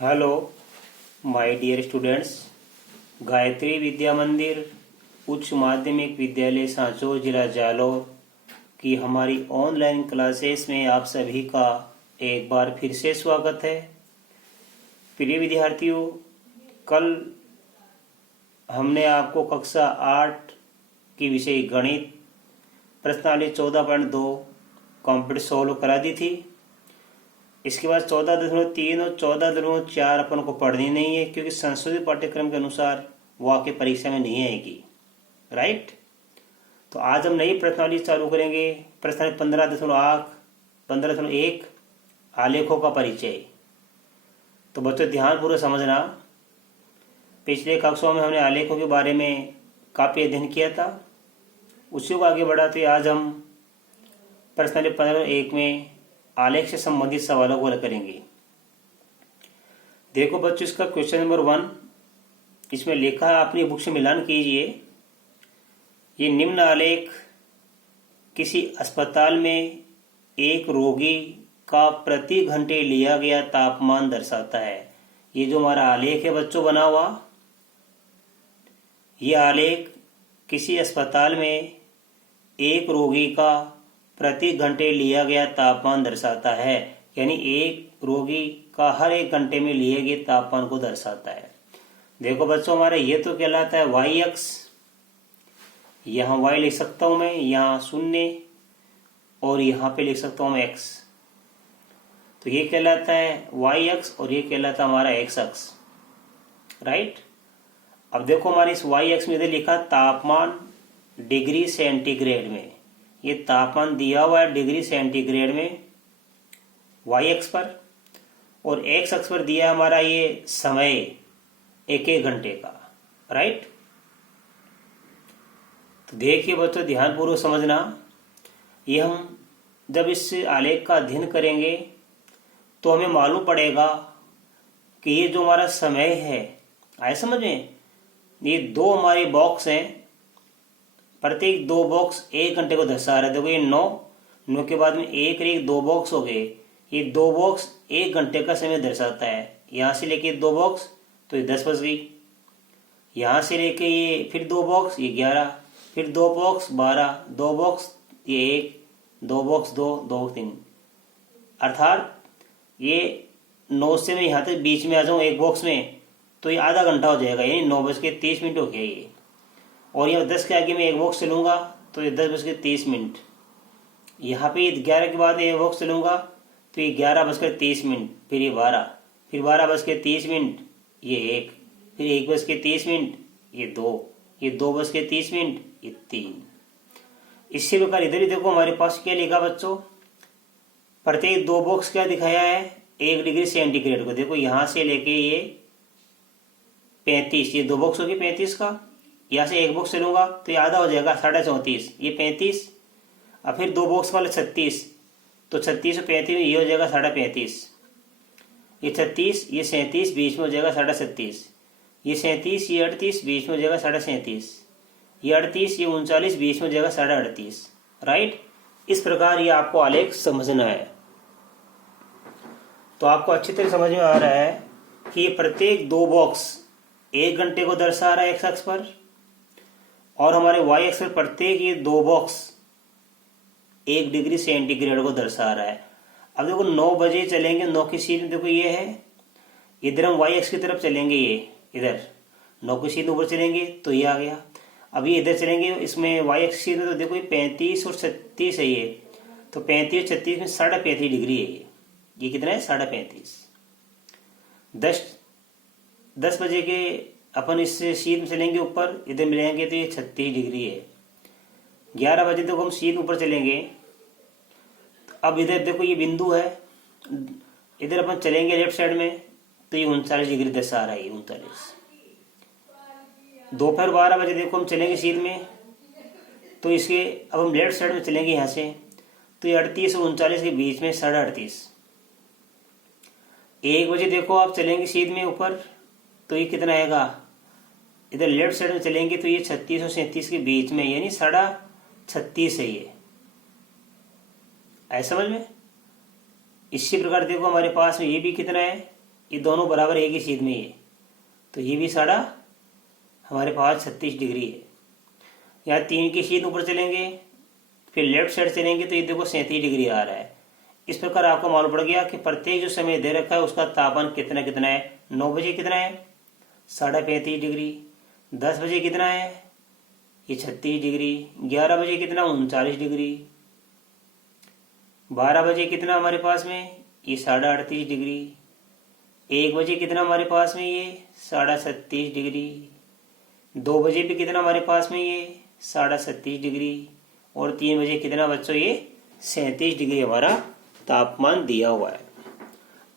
Hello my dear students. Gayatri Vidya Mandir उच्च माध्यमिक विद्यालय सांचौर जिला जालौर की हमारी ऑनलाइन क्लासेस में आप सभी का एक बार फिर से स्वागत है। प्रिय विद्यार्थियों, कल हमने आपको कक्षा 8 की विषय गणित प्रश्नावली 14.2 कंप्लीट सॉल्व करा दी थी। इसके बाद 14.3 और 14.4 अपन को पढ़नी नहीं है, क्योंकि संशोधित पाठ्यक्रम के अनुसार वो आपके परीक्षा में नहीं आएगी। राइट। तो आज हम नई प्रश्नावली चालू करेंगे। प्रश्नावली 15.1 आलेखों का परिचय। तो बच्चों ध्यानपूर्वक समझना, पिछले कक्षाओं में हमने आलेखों के बारे में काफ़ी अध्ययन किया था। उसी को आगे बढ़ाते आज हम प्रश्नावली 15.1 में आलेख से संबंधित सवालों को हल करेंगे। देखो बच्चों, इसका क्वेश्चन नंबर 1 इसमें लिखा है, अपनी बुक से मिलान कीजिए। ये निम्न आलेख किसी अस्पताल में एक रोगी का प्रति घंटे लिया गया तापमान दर्शाता है। ये जो हमारा आलेख है बच्चों बना हुआ, ये आलेख किसी अस्पताल में एक रोगी का प्रति घंटे लिया गया तापमान दर्शाता है। यानी एक रोगी का हर एक घंटे में लिए गए तापमान को दर्शाता है। देखो बच्चों, हमारा ये तो कहलाता है वाई अक्ष। यहाँ वाई लिख सकता हूं मैं, यहाँ 0 और यहाँ पे लिख सकता हूं मैं एक्स। तो ये कहलाता है वाई अक्ष और ये कहलाता है हमारा एक्स अक्ष। राइट। अब देखो, हमारे इस वाई अक्ष में इधर लिखा तापमान डिग्री सेंटीग्रेड में। ये तापमान दिया हुआ है डिग्री सेंटीग्रेड में वाई अक्ष पर, और एक्स अक्ष पर दिया हमारा ये समय एक एक घंटे का। राइट। तो देखिए बच्चों, ध्यानपूर्वक समझना। ये हम जब इस आलेख का अध्ययन करेंगे तो हमें मालूम पड़ेगा कि ये जो हमारा समय है, आए समझ में, ये दो हमारे बॉक्स हैं। प्रत्येक 2 बॉक्स 1 घंटे को दर्शा रहे। देखो ये 9 के बाद में 1 2 बॉक्स हो गए। ये 2 बॉक्स 1 घंटे का समय दर्शाता है। यहाँ से लेके 2 बॉक्स तो ये 10 बज गई। यहाँ से लेके ये फिर 2 बॉक्स ये 11, फिर 2 बॉक्स 12, 2 बॉक्स ये 1, 2 बॉक्स 2, 2 3, अर्थात ये 9 से मैं यहाँ तक बीच में आ जाऊँ एक बॉक्स में तो ये आधा घंटा हो जाएगा। यानी 9:30 हो गया ये। और यहाँ 10 के आगे मैं एक बॉक्स चलूंगा तो ये 10:30। यहाँ पे 11 के बाद एक बॉक्स चलूंगा तो ये 11:30, फिर ये 12, फिर 12:30, ये 1, फिर 1:30, ये 2, ये 2:30, ये 3। इसी प्रकार इधर ही देखो, हमारे पास क्या लिखा बच्चों, प्रत्येक 2 बॉक्स क्या दिखाया है 1 डिग्री सेंटीग्रेड को। देखो यहाँ से लेके ये 35, ये 2 बॉक्स होगी 35 का। यहाँ से एक बॉक्स चलूंगा तो ये आधा हो जाएगा 34.5, ये 35, और फिर 2 बॉक्स वाले 36, तो 36 और 35 ये हो जाएगा 35.5, ये 36, ये 37 बीच में हो जाएगा 37.5, ये 37, ये 38 बीच में हो जाएगा 37.5, ये 38, ये 39 बीच में हो जाएगा 38.5। राइट। इस प्रकार ये आपको आलेख समझना है। तो आपको अच्छी तरह समझ में आ रहा है कि ये प्रत्येक 2 बॉक्स 1 घंटे को दर्शा रहा है एक्स अक्ष पर, और हमारे वाई अक्ष पर प्रत्येक ये 2 बॉक्स 1 डिग्री सेंटीग्रेड को दर्शा रहा है। अब देखो 9 बजे चलेंगे, 9 की सीध में देखो ये है, इधर हम वाई अक्ष की तरफ चलेंगे, ये इधर 9 की सीध ऊपर चलेंगे तो ये आ गया। अब ये इधर चलेंगे इसमें वाई अक्ष सीध में, तो देखो ये 35 और 36 है ये, तो 35 और 36 में 35.5 डिग्री है ये कितना है 35.5। 10 बजे के अपन इस सीध में चलेंगे ऊपर, इधर मिलेंगे तो ये 36 डिग्री है। 11 बजे तक हम सीध ऊपर चलेंगे। अब इधर देखो ये बिंदु है, इधर अपन चलेंगे लेफ्ट साइड में तो ये 39 डिग्री दर्शा रहा है, 39। दोपहर 12 बजे देखो हम चलेंगे सीध में, तो इसके अब हम लेफ्ट साइड में चलेंगे यहाँ से, तो ये 38 और 39 के बीच में 38.5। 1 बजे देखो आप चलेंगे सीध में ऊपर, तो ये कितना आएगा, इधर लेफ्ट साइड में चलेंगे तो ये 36 और 37 के बीच में, यानी 36.5 है ये। ऐसा समझ में। इसी प्रकार देखो हमारे पास में ये भी कितना है ये दोनों बराबर एक ही चीज में ये, तो ये भी साढ़ा हमारे पास 36 डिग्री है। यहाँ 3 की शीट ऊपर चलेंगे, फिर लेफ्ट साइड चलेंगे तो ये देखो 37 डिग्री आ रहा है। इस प्रकार आपको मालूम पड़ गया कि प्रत्येक जो समय दे रखा है उसका तापमान कितना कितना है। 9 बजे कितना है, 35.5 डिग्री। 10 बजे कितना है, ये 36 डिग्री। 11 बजे कितना, 39 डिग्री। 12 बजे कितना हमारे पास में, ये 38.5 डिग्री। 1 बजे कितना हमारे पास में, ये 37.5 डिग्री। 2 बजे भी कितना हमारे पास में, ये 37.5 डिग्री। और 3 बजे कितना बच्चों, ये 37 डिग्री हमारा तापमान दिया हुआ है।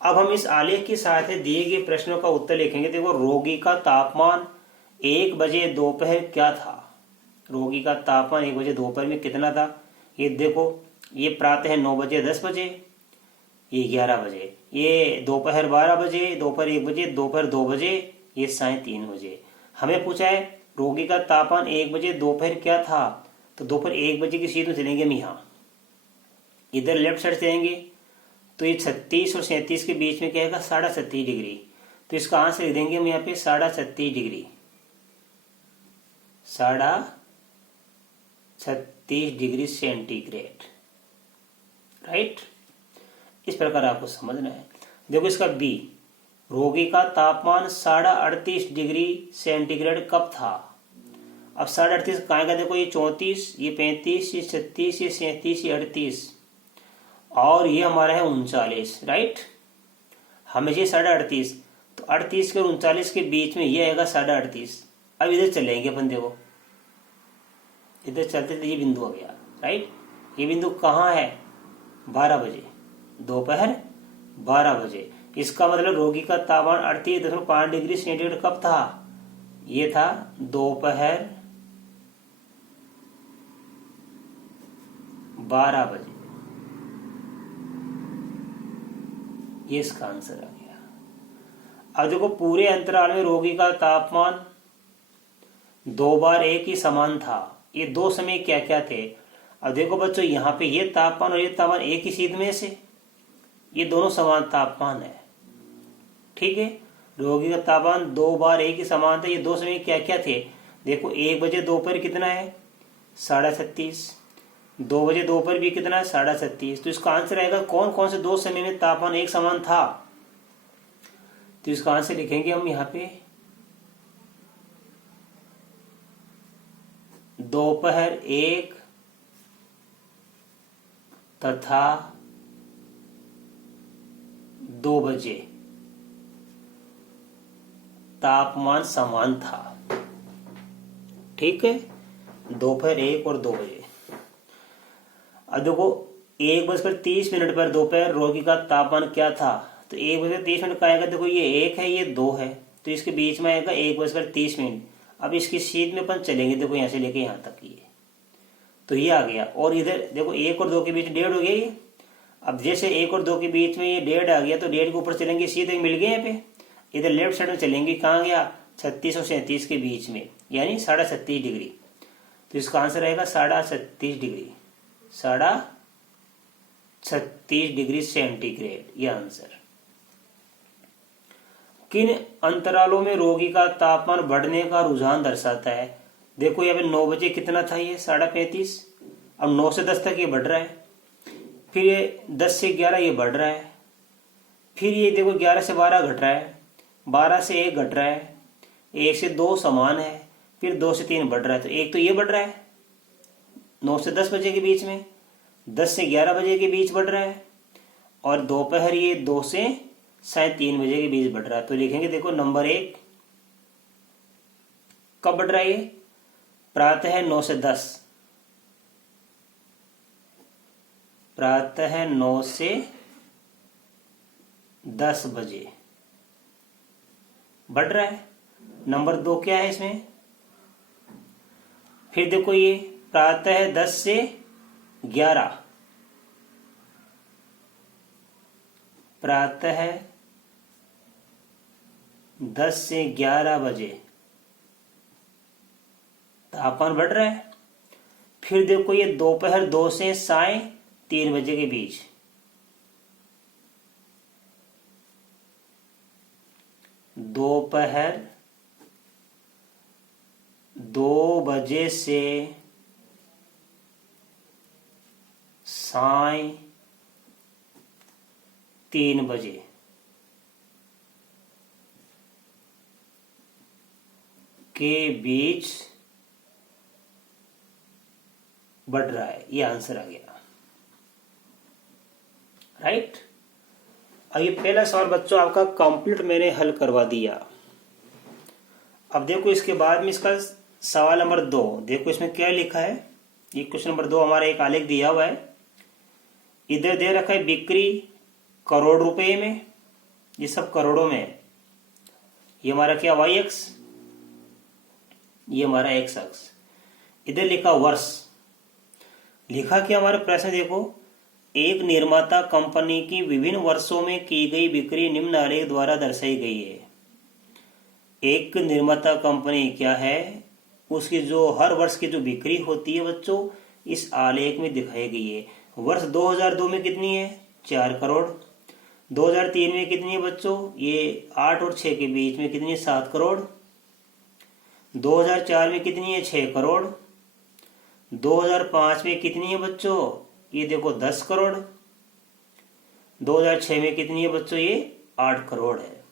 अब हम इस आलेख के साथ दिए गए प्रश्नों का उत्तर लिखेंगे। देखो, रोगी का तापमान 1 बजे दोपहर क्या था। रोगी का तापमान 1 बजे दोपहर में कितना था। ये देखो, ये प्रातः 9 बजे 10 बजे, ये 11 बजे, ये दोपहर 12 बजे, दोपहर 1 बजे, दोपहर 2 बजे, ये साय 3 बजे। हमें पूछा है रोगी का तापमान 1 बजे दोपहर क्या था, तो दोपहर 1 बजे की सीध में चलेंगे हम यहाँ, इधर लेफ्ट साइड चलेंगे तो ये 36 और 37 के बीच में क्या है, 37.5 डिग्री। तो इसका आंसर लिख देंगे हम यहाँ पे 37.5 डिग्री, 37.5 डिग्री सेंटीग्रेड। राइट, इस प्रकार आपको समझना है। देखो इसका बी, रोगी का तापमान 38.5 डिग्री सेंटीग्रेड कब था। अब 38.5 कहाँ का, देखो ये 34, ये 35, ये 36, ये 37, ये 38 और ये हमारा है 39। राइट, हमें ये 38.5, तो 38 के 39 के बीच में ये आएगा 38.5। अब इधर चलेंगे अपन, देखो इधर चलते तो ये बिंदु आ गया। राइट, ये बिंदु कहाँ है, 12 बजे, दोपहर 12 बजे। इसका मतलब रोगी का तापमान 38.5 डिग्री सेंटीग्रेड कब था, ये था दोपहर 12 बजे। ये इसका आंसर आ गया। अब देखो, पूरे अंतराल में रोगी का तापमान 2 बार एक ही समान था। ये 2 समय क्या क्या थे। अब देखो बच्चों, यहाँ पे ये तापमान और ये तापमान एक ही सीध में से, ये दोनों समान तापमान है। ठीक है, रोगी का तापमान 2 बार एक ही समान था। ये 2 समय क्या क्या थे, देखो 1 बजे दोपहर कितना है, 37.5। 2 बजे दोपहर भी कितना है, 37.5। तो इसका आंसर आएगा कौन कौन से 2 समय में तापमान एक समान था। तो इसका आंसर लिखेंगे हम यहाँ पे, दोपहर 1 तथा 2 बजे तापमान समान था। ठीक है, दोपहर 1 और 2 बजे। अब देखो, 1:30 पर दोपहर रोगी का तापमान क्या था, तो 1:30 का आएगा। देखो ये 1 है, ये 2 है, तो इसके बीच में आएगा 1:30। अब इसकी सीध में अपन चलेंगे, देखो यहाँ से लेके यहाँ तक, ये तो ये आ गया। और इधर देखो 1 और 2 के बीच 1.5 हो गया ये। अब जैसे 1 और 2 के बीच में ये 1.5 आ गया, तो 1.5 के ऊपर चलेंगे, सीधे मिल गए यहाँ पे। इधर लेफ्ट साइड में चलेंगे, कहाँ गया, 36 और 37 के बीच में, यानी 37.5 डिग्री। तो इसका आंसर आएगा 37.5 डिग्री, 37.5 डिग्री सेंटीग्रेड, ये आंसर। किन अंतरालों में रोगी का तापमान बढ़ने का रुझान दर्शाता है। देखो यहाँ पे 9 बजे कितना था, ये 35.5। अब 9 से 10 तक ये बढ़ रहा है, फिर ये 10 से 11 ये बढ़ रहा है, फिर ये देखो 11 से 12 घट रहा है, 12 से 1 घट रहा है, 1 से 2 समान है, फिर 2 से 3 बढ़ रहा है। तो एक तो ये बढ़ रहा है 9 से 10 बजे के बीच में, 10 से 11 बजे के बीच बढ़ रहा है, और दोपहर ये 2 से 3:30 बजे के बीच बढ़ रहा है। तो लिखेंगे, देखो नंबर 1 कब बढ़ रहा है, ये प्रातः 9 से 10, प्रातः 9 से 10 बजे बढ़ रहा है। नंबर 2 क्या है इसमें, फिर देखो ये प्रातः 10 से 11, प्रातः 10 से 11 बजे तापमान बढ़ रहा है। फिर देखो ये दोपहर 2 से 3:30 बजे के बीच, दोपहर 2 बजे से साय 3 बजे के बीच बढ़ रहा है। ये आंसर आ गया, राइट। अब ये पहला सवाल बच्चों आपका कंप्लीट मैंने हल करवा दिया। अब देखो इसके बाद में इसका सवाल नंबर 2, देखो इसमें क्या लिखा है। ये क्वेश्चन नंबर 2 हमारा एक आलेख दिया हुआ है, इधर दे रखा है बिक्री करोड़ रुपए में, ये सब करोड़ों में है। ये हमारा क्या वाई एक्स, ये हमारा एक्स अक्ष। इधर लिखा वर्ष, लिखा क्या हमारे प्रश्न देखो, एक निर्माता कंपनी की विभिन्न वर्षों में की गई बिक्री निम्न आलेख द्वारा दर्शाई गई है। एक निर्माता कंपनी क्या है, उसकी जो हर वर्ष की जो बिक्री होती है बच्चों इस आलेख में दिखाई गई है। वर्ष 2002 में कितनी है, 4 करोड़। 2003 में कितनी है बच्चों, ये 8 और 6 के बीच में कितनी है, 7 करोड़। 2004 में कितनी है, 6 करोड़। 2005 में कितनी है बच्चों, ये देखो 10 करोड़। 2006 में कितनी है बच्चों, ये 8 करोड़ है,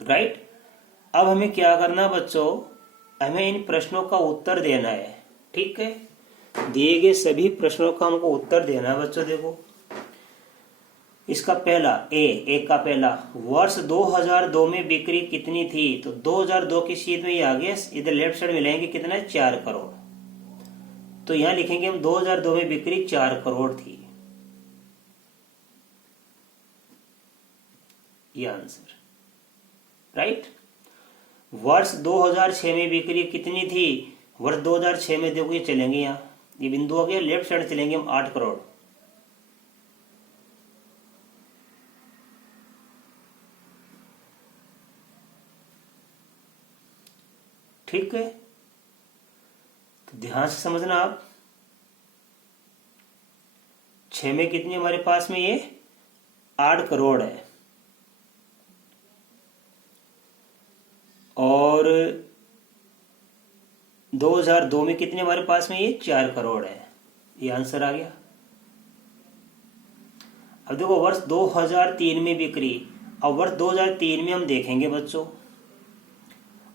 राइट। अब हमें क्या करना बच्चों, हमें इन प्रश्नों का उत्तर देना है, ठीक है। दिए गए सभी प्रश्नों का हमको उत्तर देना है बच्चों। देखो इसका पहला एक का पहला, वर्ष 2002 में बिक्री कितनी थी, तो 2002 की शीट में ये आ गया, इधर लेफ्ट साइड मिलाएंगे कितना है, 4 करोड़। तो यहां लिखेंगे हम 2002 में बिक्री 4 करोड़ थी, ये आंसर, राइट। वर्ष 2006 में बिक्री कितनी थी, वर्ष 2006 में देखो ये चलेंगे, यहाँ ये बिंदु हो गया, लेफ्ट साइड चलेंगे हम 8 करोड़। ठीक है, तो ध्यान से समझना आप। 6 में कितनी हमारे पास में, ये 8 करोड़ है, और 2002 में कितने हमारे पास में, ये 4 करोड़ है, ये आंसर आ गया। अब देखो वर्ष 2003 में बिक्री, अब वर्ष 2003 में हम देखेंगे बच्चों,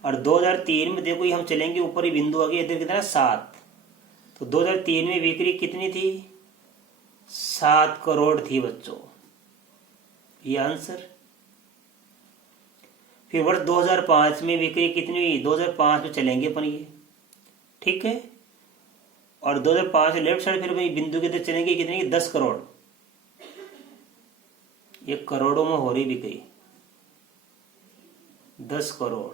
और 2003 में देखो ये हम चलेंगे ऊपर ही बिंदु आ गया, इधर कितना 7, तो 2003 में बिक्री कितनी थी, 7 करोड़ थी बच्चों, ये आंसर। फिर वर्ष 2005 में बिक्री कितनी हुई, 2005 में चलेंगे अपन ये, ठीक है। और 2005 लेफ्ट साइड फिर बिंदु के इधर चलेंगे, कितनी 10 करोड़, ये करोड़ों में हो रही बिक्री, 10 करोड़।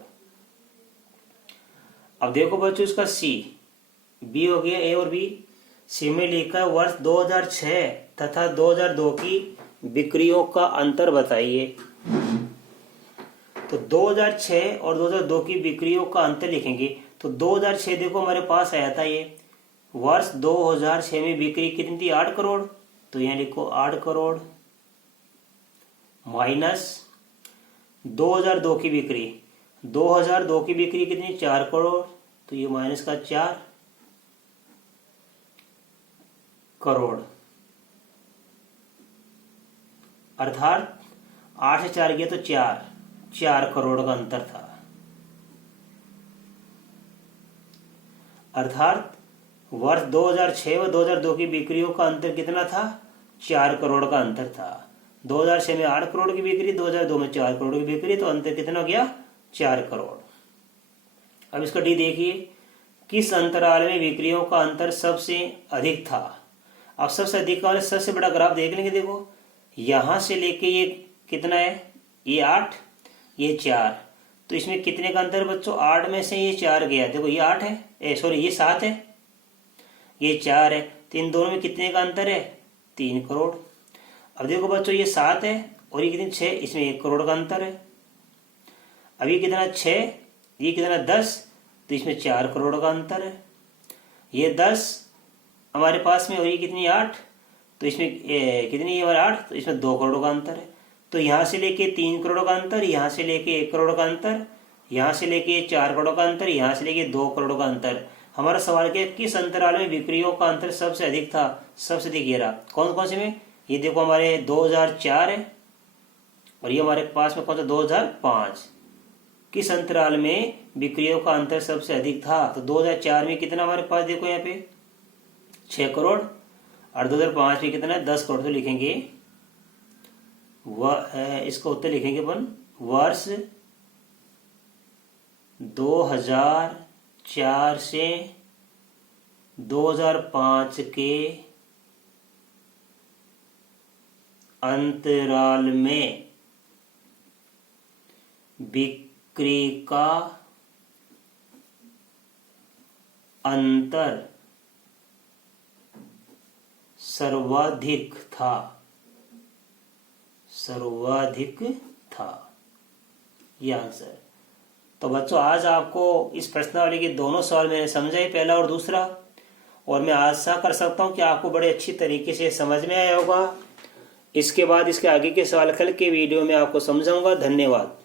अब देखो बच्चों इसका सी, बी हो गया, ए और बी। सी में लिखा है वर्ष 2006 तथा 2002 की बिक्रियों का अंतर बताइए। तो 2006 और 2002 की बिक्रियों का अंतर लिखेंगे। तो 2006 देखो हमारे पास आया था, ये वर्ष 2006 में बिक्री कितनी थी, 8 करोड़, तो यहाँ लिखो 8 करोड़, माइनस 2002 की बिक्री, 2002 की बिक्री कितनी, 4 करोड़, तो ये माइनस का 4 करोड़, अर्थात 8 से 4 गया तो 4 करोड़ का अंतर था। अर्थात वर्ष 2006 व 2002 की बिक्रियों का अंतर कितना था, 4 करोड़ का अंतर था। 2006 में 8 करोड़ की बिक्री, 2002 में 4 करोड़ की बिक्री, तो अंतर कितना हो गया, 4 करोड़। अब इसका डी देखिए, किस अंतराल में बिक्रियों का अंतर सबसे अधिक था। अब सबसे अधिक का सबसे बड़ा ग्राफ देख लेंगे। देखो यहां से लेके ये कितना है, ये 8, ये 4, तो इसमें कितने का अंतर बच्चों, 8 में से ये 4 गया, देखो ये 8 है, सॉरी ये 7 है, ये 4 है, तो इन दोनों में कितने का अंतर है, 3 करोड़। अब देखो बच्चों ये 7 है और ये कितनी 6, इसमें 1 करोड़ का अंतर है। अब ये कितना 6, ये कितना 10, तो इसमें 4 करोड़ का अंतर है। ये 10 हमारे पास में, और ये कितनी 8, तो इसमें कितनी है हमारे 8, तो इसमें 2 करोड़ का अंतर है। तो यहाँ से लेके 3 करोड़ का अंतर, यहाँ से लेके 1 करोड़ का अंतर, यहाँ से लेके 4 करोड़ का अंतर, यहाँ से लेके 2 करोड़ का अंतर। हमारा सवाल क्या, किस अंतराल में बिक्रियों का अंतर सबसे अधिक था? सबसे अधिक ये रहा। कौन कौन से में? ये देखो हमारे 2004 है और ये हमारे पास में कौन सा 2005। किस अंतराल में बिक्रियों का अंतर सबसे अधिक था? तो 2004 में कितना हमारे पास, देखो यहाँ पे 6 करोड़ और 2005 में कितना है 10 करोड़। तो लिखेंगे इसका उत्तर लिखेंगे अपन वर्ष 2004 से 2005 के अंतराल में बिक्री का अंतर सर्वाधिक था। सर्वाधिक था ये आंसर। तो बच्चों आज आपको इस प्रश्नावली के दोनों सवाल मैंने समझाए, पहला और दूसरा, और मैं आशा कर सकता हूं कि आपको बड़े अच्छी तरीके से समझ में आया होगा। इसके बाद इसके आगे के सवाल कल के वीडियो में आपको समझाऊंगा। धन्यवाद।